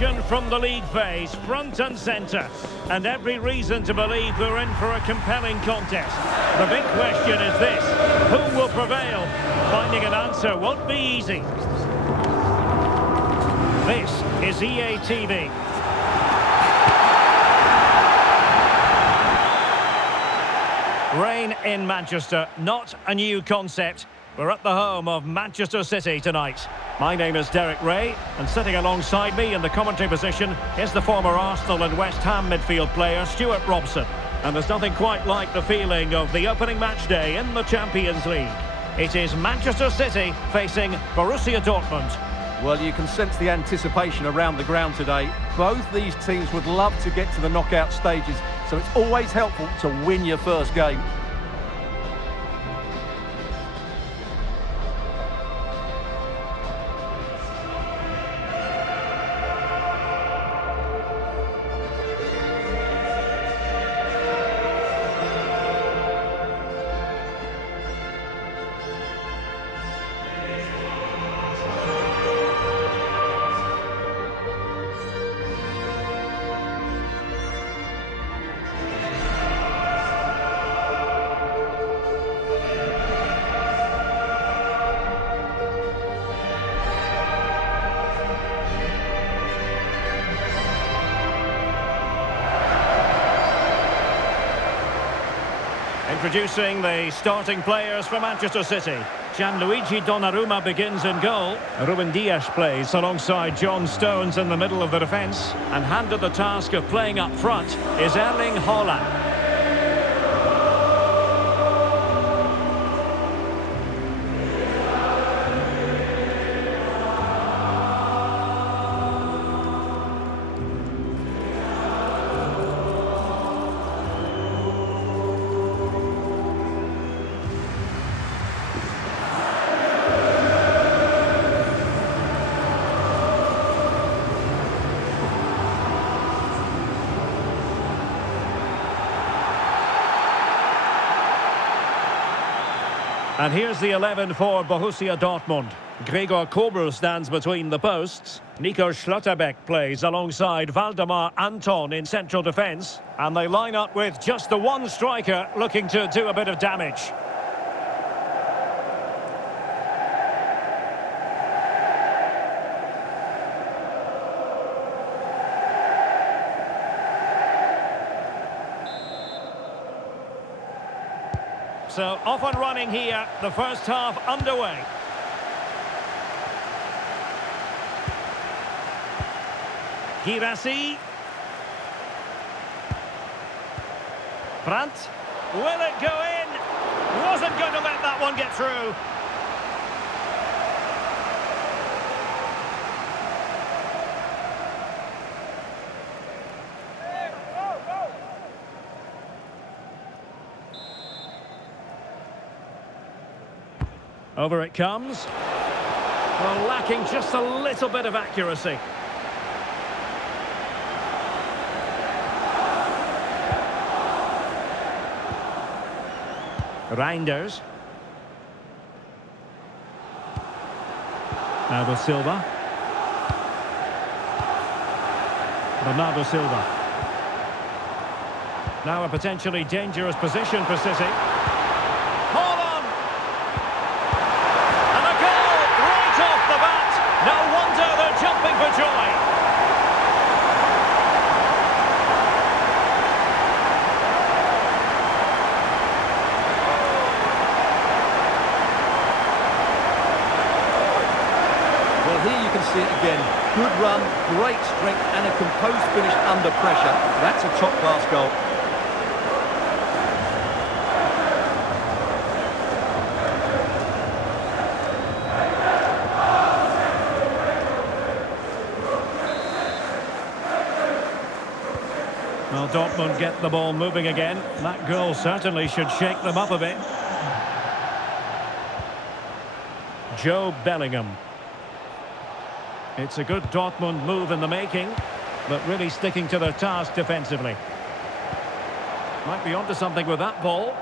action from the league phase, front and centre. And every reason to believe we're in for a compelling contest. The big question is this: who will prevail? Finding an answer won't be easy. This is EA TV. Rain in Manchester, not a new concept. We're at the home of Manchester City tonight. My name is Derek Ray, and sitting alongside me in the commentary position is the former Arsenal and West Ham midfield player Stuart Robson. And there's nothing quite like the feeling of the opening match day in the Champions League. It is Manchester City facing Borussia Dortmund. Well, you can sense the anticipation around the ground today. Both these teams would love to get to the knockout stages, so it's always helpful to win your first game. Introducing the starting players for Manchester City. Gianluigi Donnarumma begins in goal. Ruben Dias plays alongside John Stones in the middle of the defence. And handed the task of playing up front is Erling Haaland. And here's the 11 for Borussia Dortmund. Gregor Kobel stands between the posts. Nico Schlotterbeck plays alongside Valdemar Anton in central defence. And they line up with just the one striker looking to do a bit of damage. So off and running here, the first half underway. Girassi. Brandt. Will it go in? Wasn't going to let that one get through. Over it comes. Well, lacking just a little bit of accuracy. Reinders. Bernardo Silva. Bernardo Silva. Now a potentially dangerous position for City. No wonder they're jumping for joy. Well, here you can see it again. Good run, great strength, and a composed finish under pressure. That's a top-class goal. Well, Dortmund get the ball moving again. That goal certainly should shake them up a bit. Joe Bellingham. It's a good Dortmund move in the making, but really sticking to their task defensively. Might be onto something with that ball.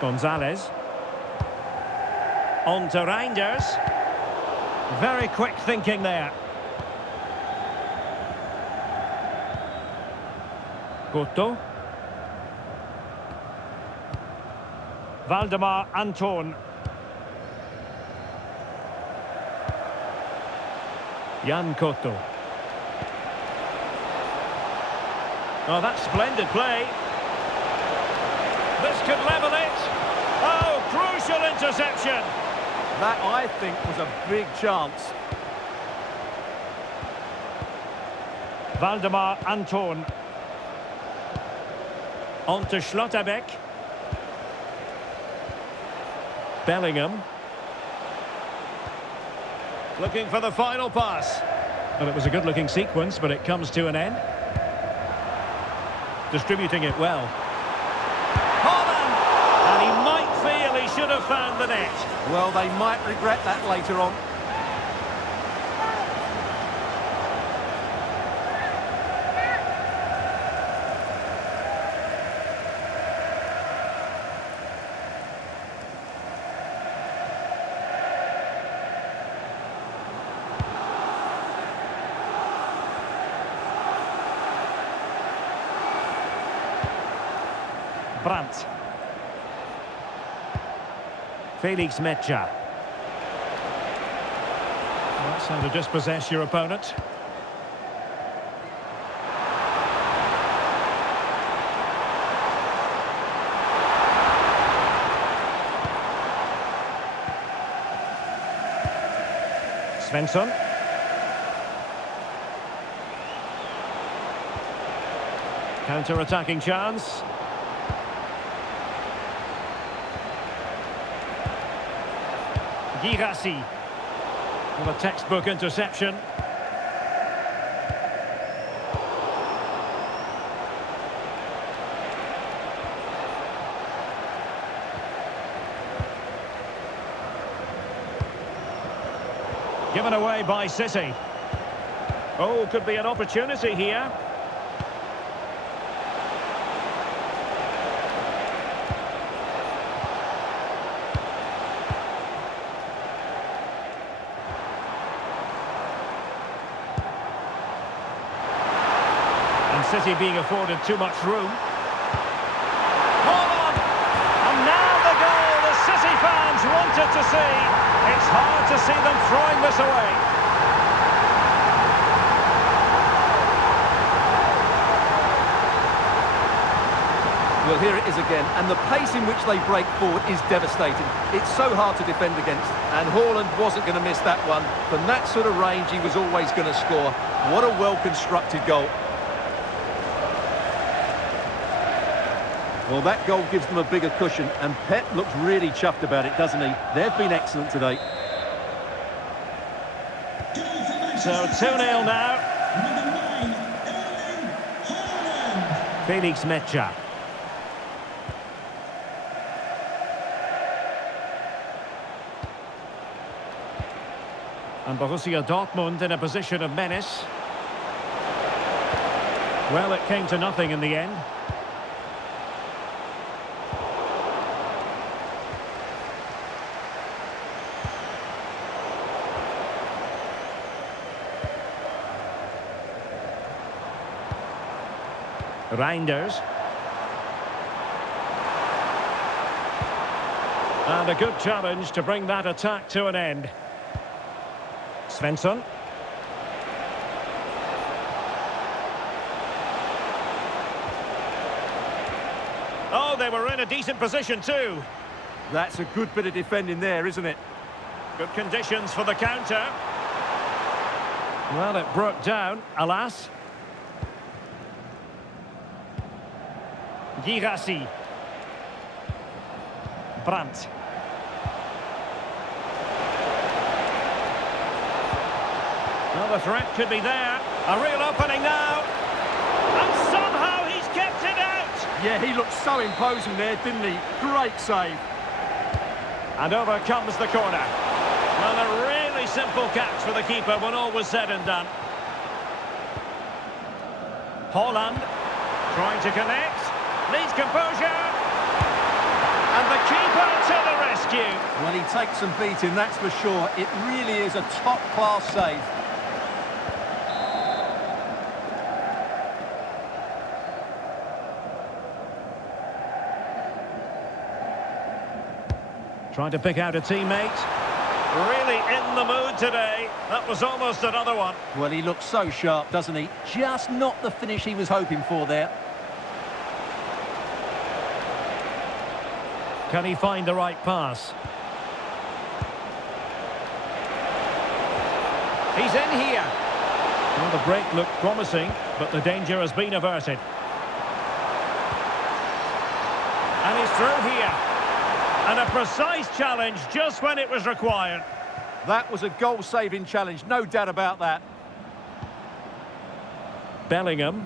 Gonzalez. On to Reinders. Very quick thinking there. Couto. Valdemar Anton. Jan Couto. Oh, that's splendid play. This could level it. Oh, crucial interception. That, I think, was a big chance. Valdemar Anton. On to Schlotterbeck. Bellingham. Looking for the final pass. Well, it was a good-looking sequence, but it comes to an end. Distributing it well. Haaland! And he might feel he should have found the net. Well, they might regret that later on. Brandt. Felix Mecha. That's how to dispossess your opponent. Svensson. Counter-attacking chance. Girassi. Well, a textbook interception. Given away by City. Oh, could be an opportunity here. City being afforded too much room. Haaland! And now the goal the City fans wanted to see. It's hard to see them throwing this away. Well, here it is again, and the pace in which they break forward is devastating. It's so hard to defend against, and Haaland wasn't going to miss that one. From that sort of range, he was always going to score. What a well-constructed goal. Well, that goal gives them a bigger cushion, and Pep looks really chuffed about it, doesn't he? They've been excellent today. So 2-0 now. Felix Mecha. And Borussia Dortmund in a position of menace. Well, it came to nothing in the end. Reinders. And a good challenge to bring that attack to an end. Svensson. Oh, they were in a decent position too. That's a good bit of defending there, isn't it? Good conditions for the counter. Well, it broke down, alas. Girassi. Brandt. Well, the threat could be there. A real opening now. And somehow he's kept it out. Yeah, he looked so imposing there, didn't he? Great save. And over comes the corner. Well, a really simple catch for the keeper when all was said and done. Haaland trying to connect. Needs composure. And the keeper to the rescue. Well, he takes some beating, that's for sure. It really is a top-class save. Trying to pick out a teammate. Really in the mood today. That was almost another one. Well, he looks so sharp, doesn't he? Just not the finish he was hoping for there. Can he find the right pass? He's in here. Well, the break looked promising, but the danger has been averted. And he's through here. And a precise challenge just when it was required. That was a goal-saving challenge, no doubt about that. Bellingham.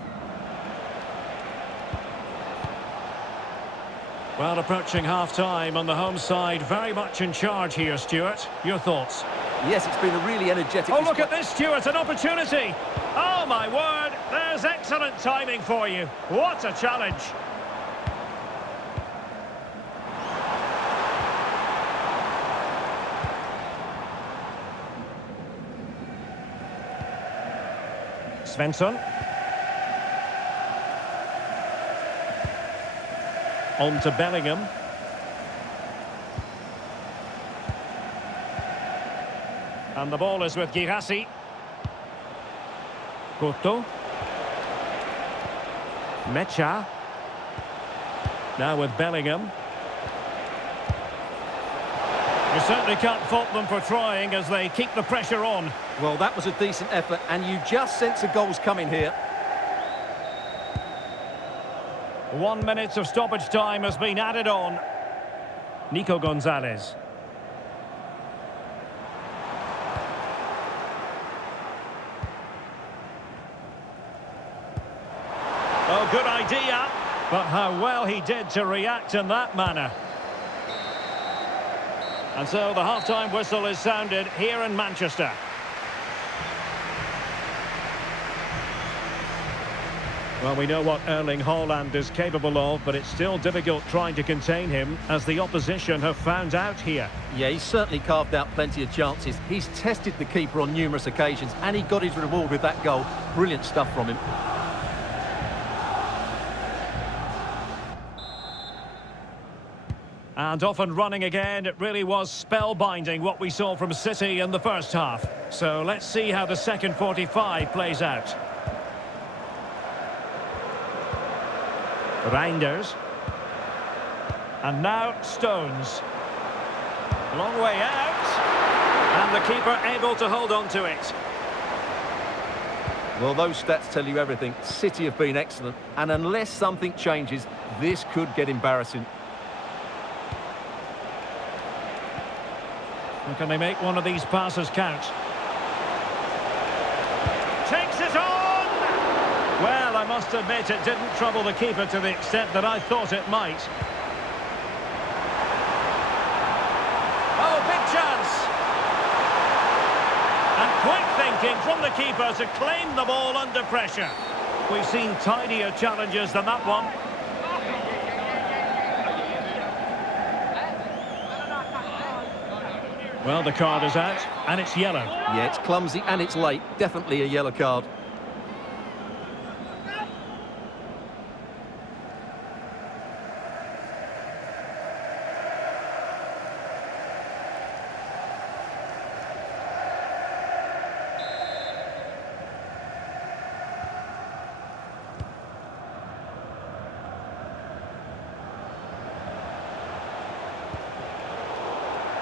Well, approaching half-time on the home side, very much in charge here, Stuart. Your thoughts? Yes, it's been a really energetic... Oh, look at this, Stuart, an opportunity. Oh, my word, there's excellent timing for you. What a challenge. Svensson. On to Bellingham. And the ball is with Girassi. Couto. Mecha. Now with Bellingham. You certainly can't fault them for trying as they keep the pressure on. Well, that was a decent effort, and you just sense the goals coming here. 1 minute of stoppage time has been added on. Nico Gonzalez. Oh, good idea. But how well he did to react in that manner. And so the half-time whistle is sounded here in Manchester. Well, we know what Erling Haaland is capable of, but it's still difficult trying to contain him, as the opposition have found out here. Yeah, he's certainly carved out plenty of chances. He's tested the keeper on numerous occasions, and he got his reward with that goal. Brilliant stuff from him. And off and running again. It really was spellbinding what we saw from City in the first half. So let's see how the second 45 plays out. Reinders. And now Stones. Long way out. And the keeper able to hold on to it. Well, those stats tell you everything. City have been excellent, and unless something changes, this could get embarrassing. And can they make one of these passes count? Takes it on! Well, I must admit it didn't trouble the keeper to the extent that I thought it might. Oh, big chance! And quick thinking from the keeper to claim the ball under pressure. We've seen tidier challenges than that one. Well, the card is out, and it's yellow. Yeah, it's clumsy and it's late. Definitely a yellow card.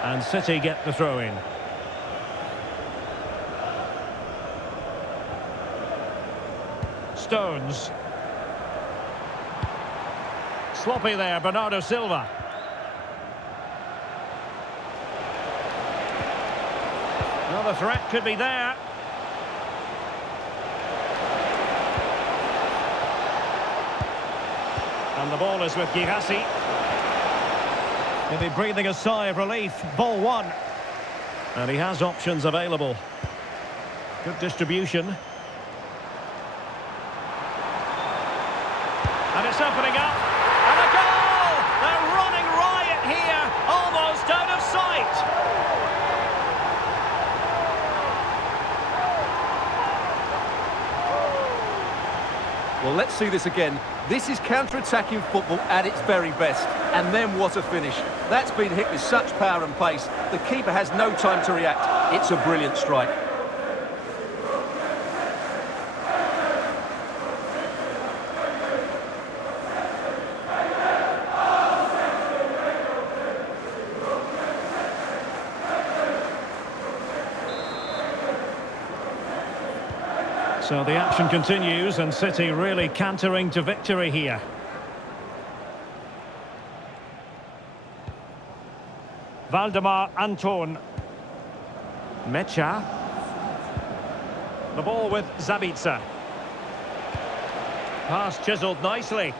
And City get the throw in. Stones. Sloppy there, Bernardo Silva. Well, the threat could be there. And the ball is with Girassi. He'll be breathing a sigh of relief. Ball one. And he has options available. Good distribution. And it's opening up. And a goal! They're running riot Well, let's see this again. This is counter-attacking football at its very best. And then what a finish. That's been hit with such power and pace. The keeper has no time to react. It's a brilliant strike. So the action continues and City really cantering to victory here. Valdemar Anton. Mecha. The ball with Zabitzer. Pass chiselled nicely.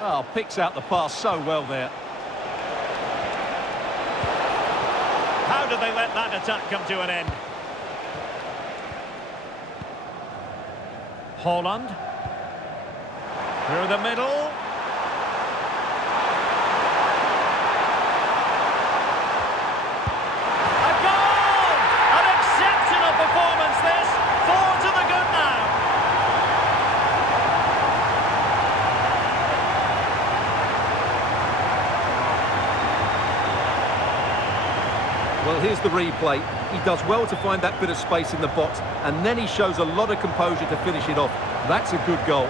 Oh, picks out the pass so well there. How did they let that attack come to an end? Haaland. Through the middle. A goal! An exceptional performance this. 4 to the good now. Well, here's the replay. He does well to find that bit of space in the box, and then he shows a lot of composure to finish it off. That's a good goal.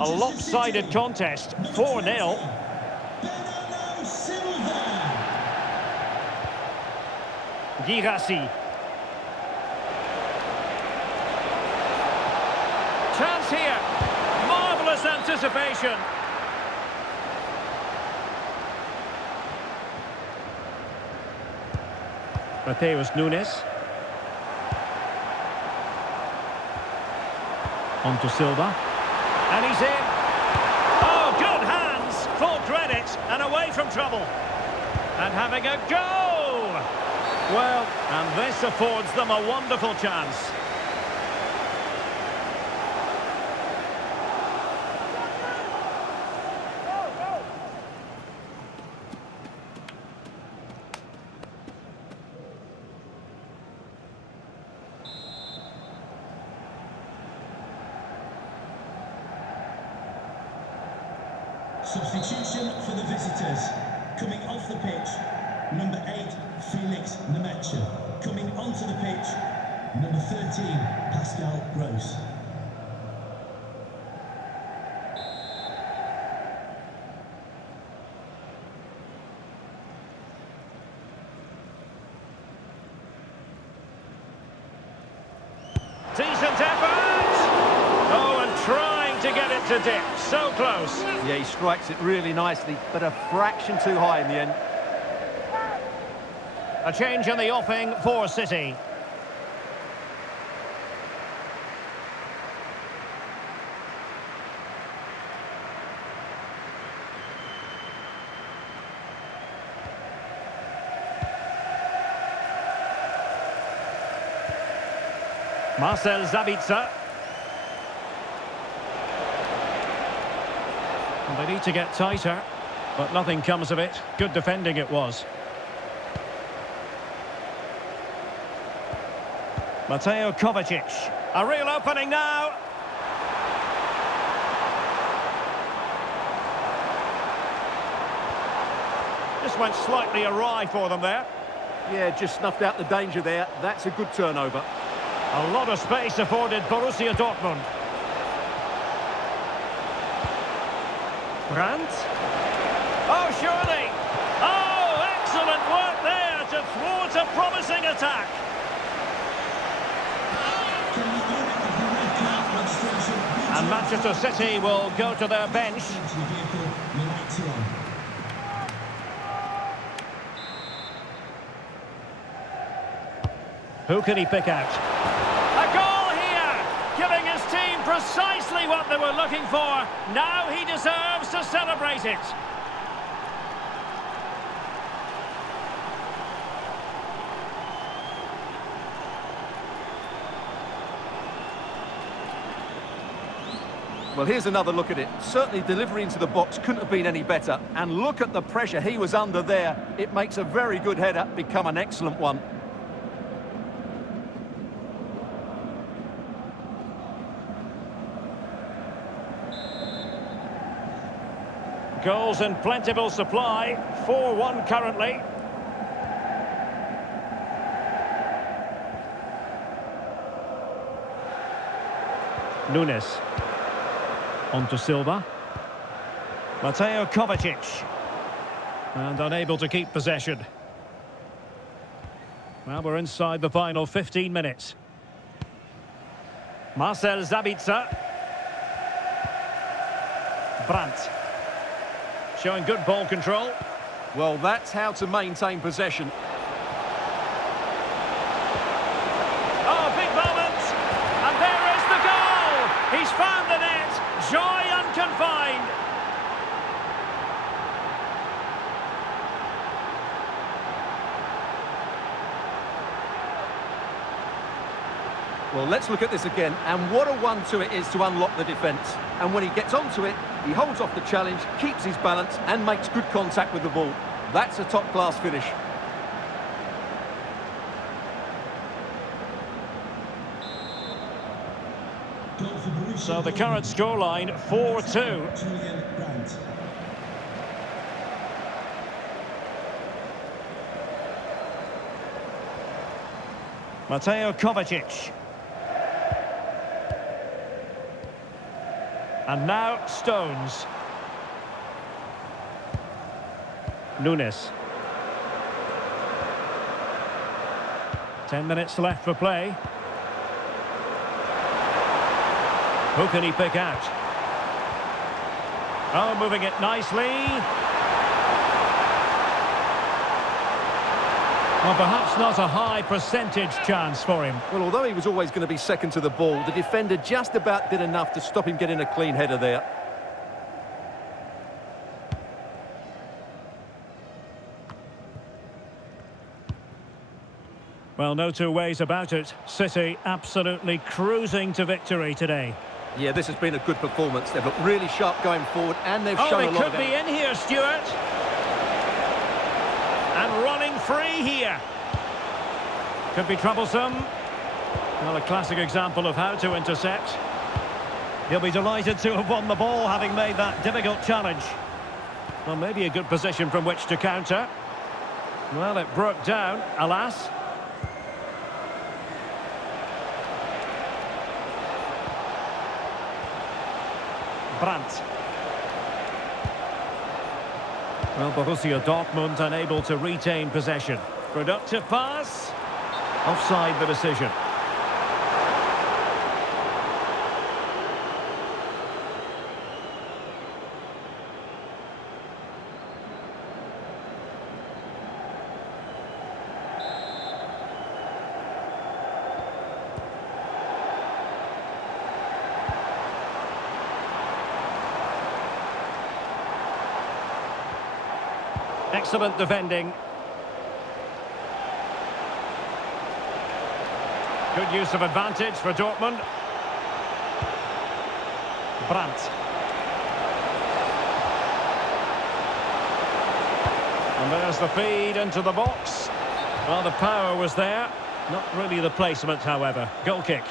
A lopsided contest, 4-0. Girassi. Chance here. Marvellous anticipation. Mateus Nunes. On to Silva. And he's in. Oh, good hands. Full credit and away from trouble. And having a go. Well, and this affords them a wonderful chance. Substitution for the visitors. Coming off the pitch, number 8, Felix Nemetcha. Coming onto the pitch, number 13, Pascal Gross. Decent effort! Oh, and trying to get it to dip. So close. Yeah, he strikes it really nicely, but a fraction too high in the end. A change in the offing for City. Marcel Zabitzer. Well, they need to get tighter, but nothing comes of it. Good defending it was. Mateo Kovacic. A real opening now. This went slightly awry for them there. Yeah, just snuffed out the danger there. That's a good turnover. A lot of space afforded Borussia Dortmund. Brandt. Oh, surely. Oh, excellent work there to thwart a promising attack. And Manchester City will go to their bench. Who can he pick out? A goal here! Giving his team precisely what they were looking for. Now he deserves to celebrate it. Well, here's another look at it. Certainly delivery into the box couldn't have been any better. And look at the pressure he was under there. It makes a very good header become an excellent one. Goals in plentiful supply. 4-1 currently. Nunes. On to Silva. Mateo Kovacic. And unable to keep possession. Well, we're inside the final 15 minutes. Marcel Sabitzer. Brandt. Showing good ball control. Well, that's how to maintain possession. Oh, big moment! And there is the goal! He's found the net! Joy unconfined! Well, let's look at this again, and what a one-two it is to unlock the defence. And when he gets onto it, he holds off the challenge, keeps his balance, and makes good contact with the ball. That's a top-class finish. Goal for Borussia. So the current scoreline, 4-2. Julian Brandt. Mateo Kovacic. And now Stones. Nunes. 10 minutes left for play. Who can he pick out? Oh, moving it nicely. Well, perhaps not a high percentage chance for him. Well, although he was always going to be second to the ball, the defender just about did enough to stop him getting a clean header there. Well, no two ways about it. City absolutely cruising to victory today. Yeah, this has been a good performance. They've looked really sharp going forward, and they've Oh, shown they a lot could of be in here, Stuart. And running free here. Could be troublesome. Well, a classic example of how to intercept. He'll be delighted to have won the ball, having made that difficult challenge. Well, maybe a good position from which to counter. Well, it broke down, alas. Brandt. Well, Borussia Dortmund unable to retain possession. Productive pass. Offside the decision. Excellent defending. Good use of advantage for Dortmund. Brandt. And there's the feed into the box. Well, the power was there. Not really the placement, however. Goal kick.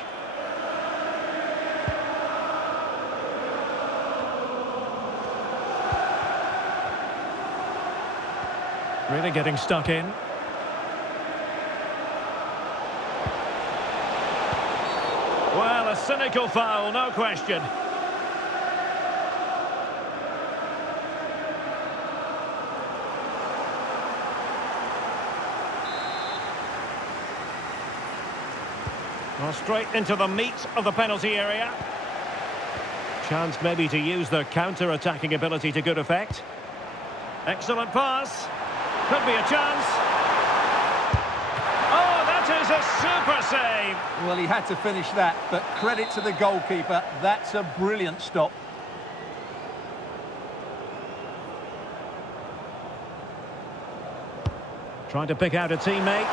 Really getting stuck in. Well, a cynical foul, no question. Well, straight into the meat of the penalty area. Chance maybe to use their counter-attacking ability to good effect. Excellent pass. Could be a chance. Oh, that is a super save. Well, he had to finish that, but credit to the goalkeeper. That's a brilliant stop. Trying to pick out a teammate.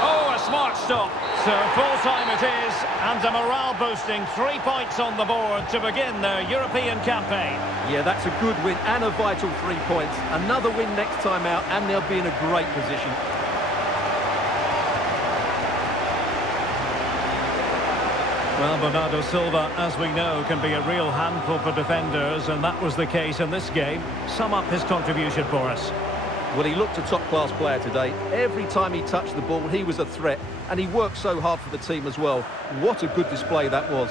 Oh, a smart stop. So full-time it is, and a morale-boosting 3 points on the board to begin their European campaign. Yeah, that's a good win and a vital 3 points. Another win next time out, and they'll be in a great position. Well, Bernardo Silva, as we know, can be a real handful for defenders, and that was the case in this game. Sum up his contribution for us. Well, he looked a top-class player today. Every time he touched the ball, he was a threat, and he worked so hard for the team as well. What a good display that was.